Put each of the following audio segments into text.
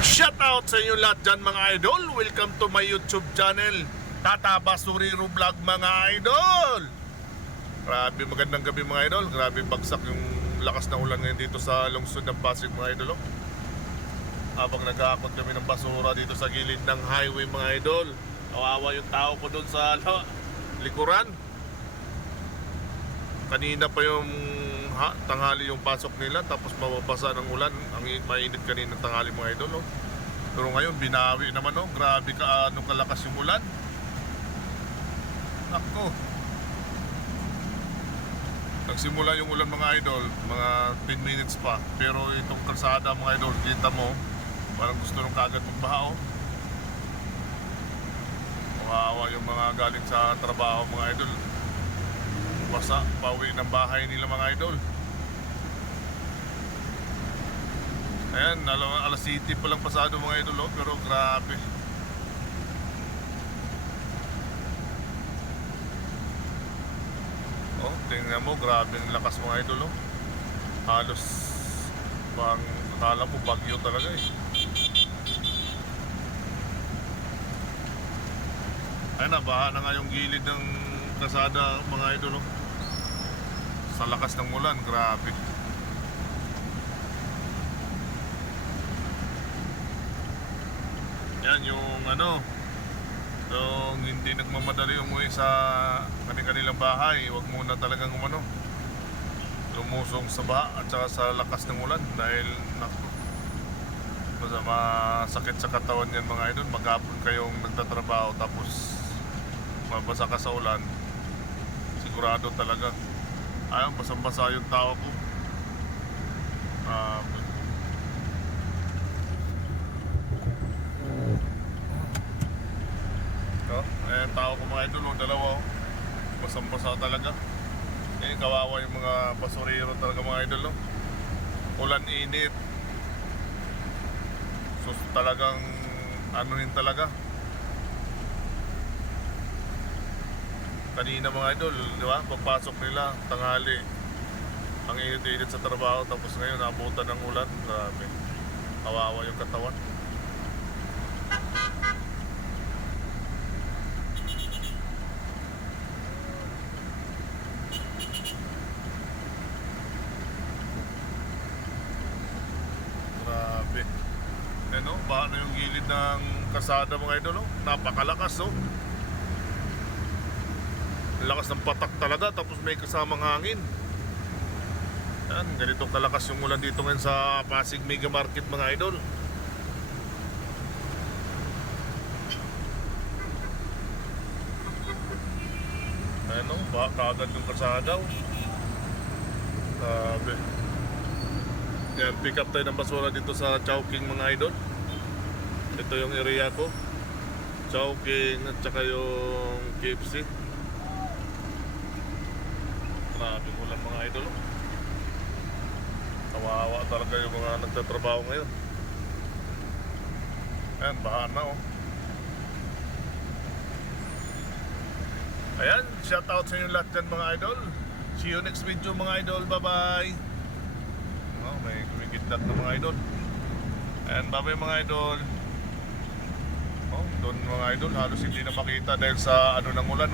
Shoutout sa inyo lahat dyan mga idol. Welcome to my YouTube channel, Tata Basurero Vlog mga idol. Grabe magandang gabi mga idol. Grabe bagsak yung lakas na ulan ngayon dito sa lungsod ng Pasig mga idol. Habang nag-aakot kami ng basura dito sa gilid ng highway mga idol. Kawawa yung tao ko doon sa likuran. Kanina pa yung tanghali yung pasok nila, tapos mababasa ng ulan. Ang mainit kanina tanghali mga idol. Pero ngayon binawi naman. Grabe ka, anong kalakas yung ulan. Ako, nagsimula yung ulan mga idol, mga 10 minutes pa. Pero itong kalsada mga idol, kita mo parang gusto nung kagad magbaha. Kawawa yung mga galing sa trabaho mga idol, basa, pauwi ng bahay nila mga idol. Ayan, alas city pa lang pasado mga idol, pero grabe. Tingnan mo, grabe ang lakas mga idol. Halos bang akala mo bagyo talaga Ayan, nabaha na nga yung gilid ng kalsada mga idol. Sa lakas ng ulan, grabe. Yan yung yung hindi nagmamadali umuwi sa kanilang bahay, huwag muna talagang lumusong sa baha at saka sa lakas ng ulan, dahil masakit sa katawan yan mga idol. Maghapon kayong nagtatrabaho tapos mabasa ka sa ulan, sigurado talaga ayun, basang-basa yung tao ko. Ayan, tao ko mga idol, dalawa, basang-basa talaga. Kawawa yung mga basurero talaga mga idol. Ulan, init, so talagang rin talaga. Kanina mga idol, di ba? Pagpasok nila, tanghali, ang init-init sa trabaho, tapos ngayon nabutan ng ulan. Grabe, kawawa yung katawan. Grabe. Baha na yung gilid ng kalsada mga idol. Napakalakas. Lakas ng patak talaga, tapos may kasamang hangin. Yan, ganito kalakas yung ulan dito ngayon sa Pasig Mega Market mga idol. Ayan, baha kaagad yung kalsada. Grabe. Yan, pick up tayo ng basura dito sa Chowking mga idol. Ito yung area ko, Chowking at saka yung KFC. Grabe ulan mga idol. Kawawa talaga yung mga nagtatrabaho ngayon. Ayan, baha na Ayan, shoutout sa inyo lahat dyan mga idol. See you next video mga idol, bye bye. May kumikidlat na mga idol. Ayan, bye bye mga idol. Doon mga idol, halos hindi na makita dahil sa ng ulan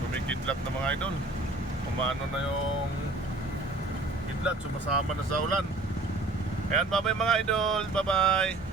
kumikidlat na mga idol. Kumano na yung kidlat, sumasama na sa ulan. Ayan, bye bye mga idol, bye bye.